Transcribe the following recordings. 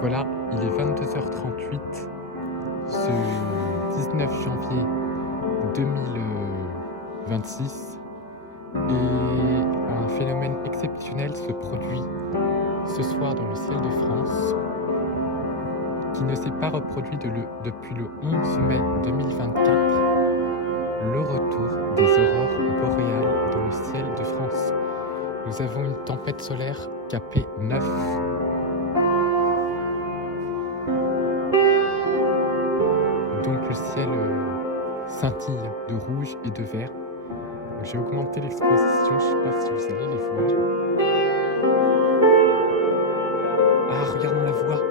Voilà, il est 22h38 ce 19 janvier 2026 et un phénomène exceptionnel se produit ce soir dans le ciel de France qui ne s'est pas reproduit depuis le 11 mai 2024, le retour des aurores boréales dans le ciel de France. Nous avons une tempête solaire KP9. Donc le ciel scintille de rouge et de vert. J'ai augmenté l'exposition, je ne sais pas si vous allez les voir. Ah, regarde, on la voit.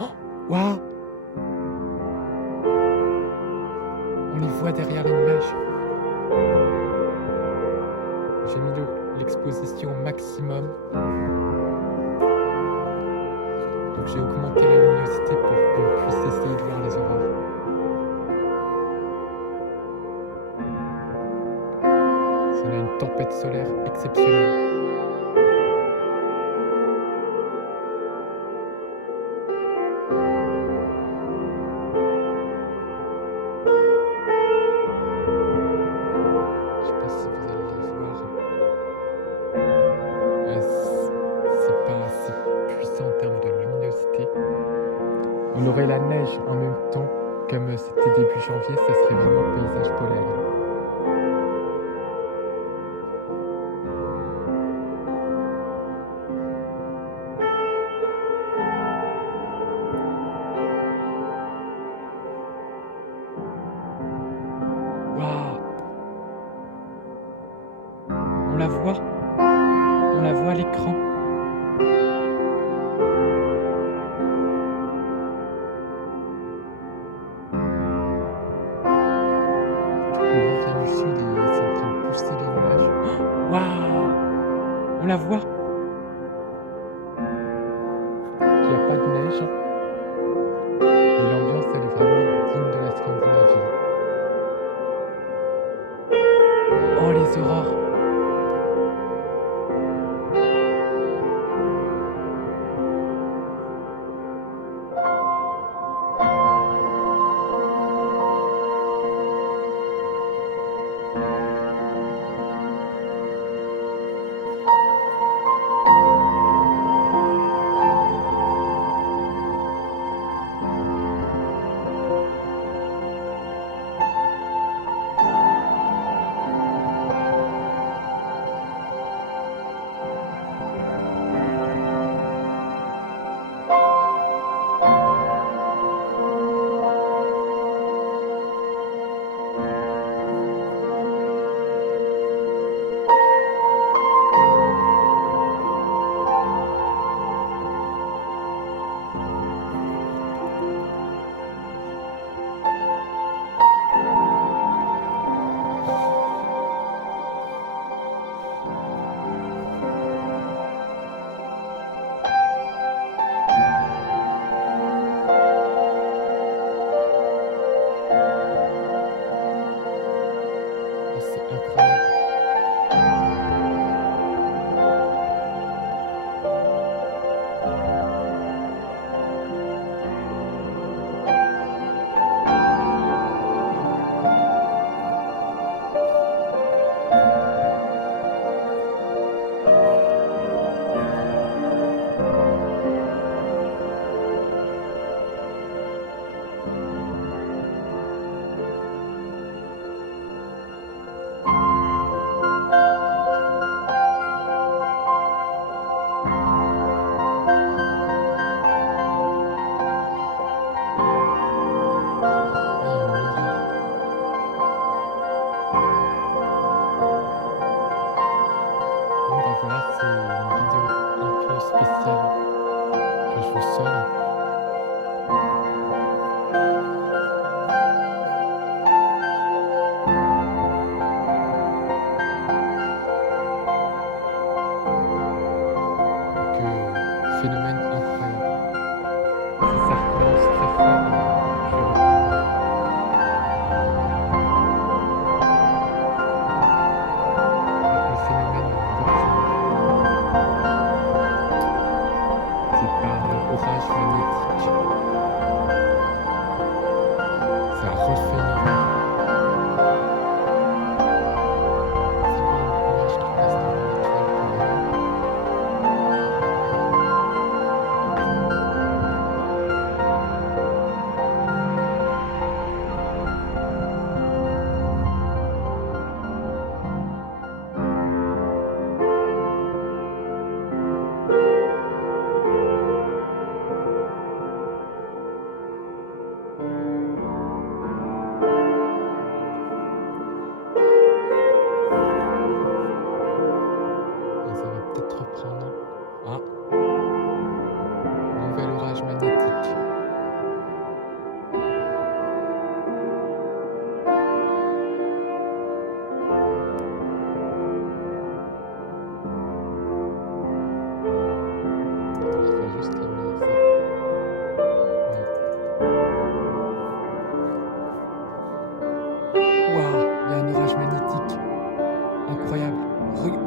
Oh, waouh! On les voit derrière les nuages. J'ai mis l'exposition au maximum. Donc j'ai augmenté la luminosité pour qu'on puisse essayer de voir les aurores. On a une tempête solaire exceptionnelle. Je sais pas si vous allez les voir. C'est pas assez puissant en termes de luminosité. On aurait la neige en même temps, comme c'était début janvier, ça serait vraiment paysage polaire. Waouh! On la voit à l'écran. Le vent vient du sud et c'est en train de pousser les nuages. Waouh! On la voit. Il n'y a pas de neige. Et l'ambiance, elle est vraiment digne de la Scandinavie. Oh, les aurores! C'est incroyable.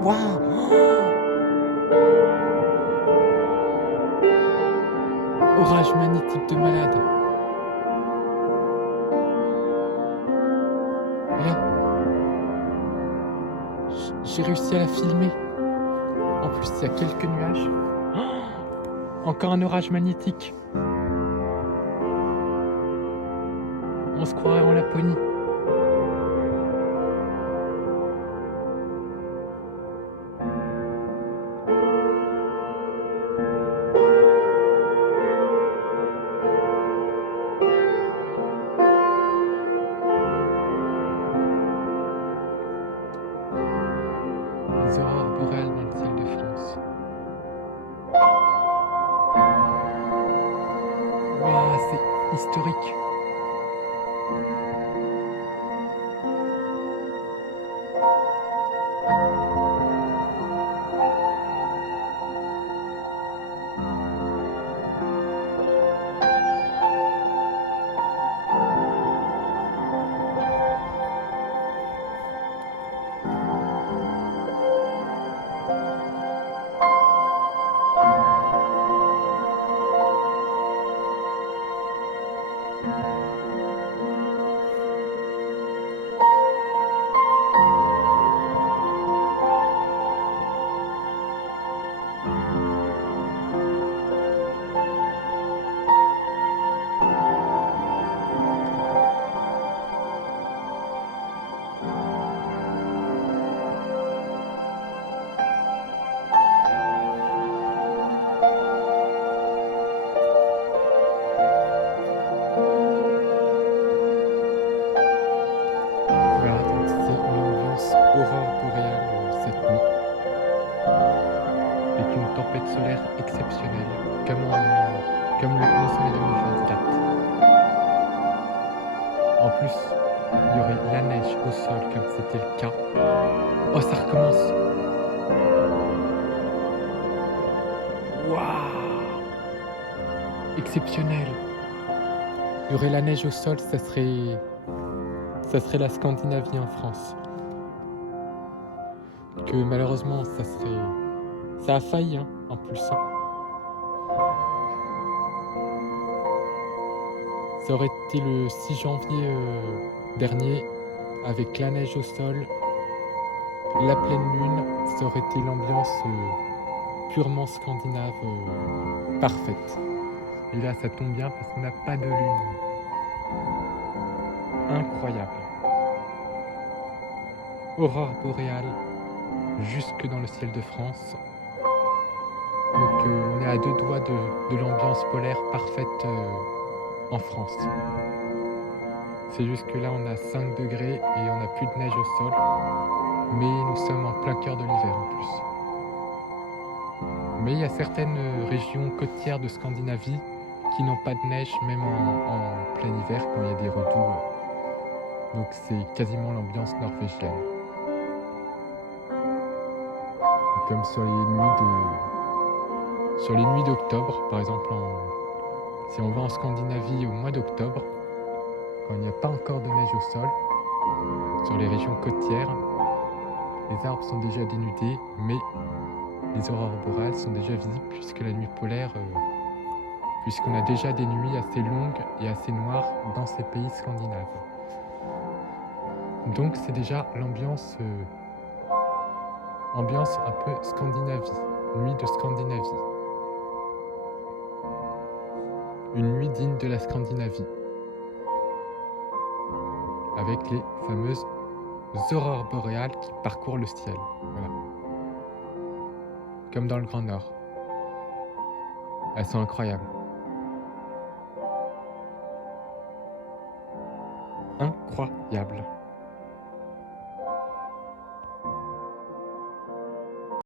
Waouh! Orage magnétique de malade. Là, j'ai réussi à la filmer. En plus, il y a quelques nuages. Encore un orage magnétique. On se croirait en Laponie. Les aurores boréales dans le ciel de France. Waouh, c'est historique. Voilà, donc c'est l'ambiance aurore boréale cette nuit, avec une tempête solaire exceptionnelle, comme le 11 mai 2024. En plus, il y aurait la neige au sol comme c'était le cas. Oh, ça recommence! Waouh! Exceptionnel! Il y aurait la neige au sol, ça serait la Scandinavie en France. Que malheureusement, ça a failli, hein, en plus. Hein. Ça aurait été le 6 janvier dernier, avec la neige au sol, la pleine lune, ça aurait été l'ambiance purement scandinave parfaite. Et là, ça tombe bien parce qu'on n'a pas de lune. Incroyable. Aurore boréale, jusque dans le ciel de France. Donc on est à 2 doigts de l'ambiance polaire parfaite en France. C'est juste que là on a 5 degrés et on n'a plus de neige au sol. Mais nous sommes en plein cœur de l'hiver en plus. Mais il y a certaines régions côtières de Scandinavie qui n'ont pas de neige même en plein hiver quand il y a des redoux. Donc c'est quasiment l'ambiance norvégienne. Comme sur les nuits d'octobre, par exemple, si on va en Scandinavie au mois d'octobre, quand il n'y a pas encore de neige au sol, sur les régions côtières, les arbres sont déjà dénudés, mais les aurores boréales sont déjà visibles puisque la nuit polaire, puisqu'on a déjà des nuits assez longues et assez noires dans ces pays scandinaves. Donc c'est déjà l'ambiance un peu Scandinavie, nuit de Scandinavie. Une nuit digne de la Scandinavie. Avec les fameuses aurores boréales qui parcourent le ciel. Voilà. Comme dans le Grand Nord. Elles sont incroyables. Incroyable.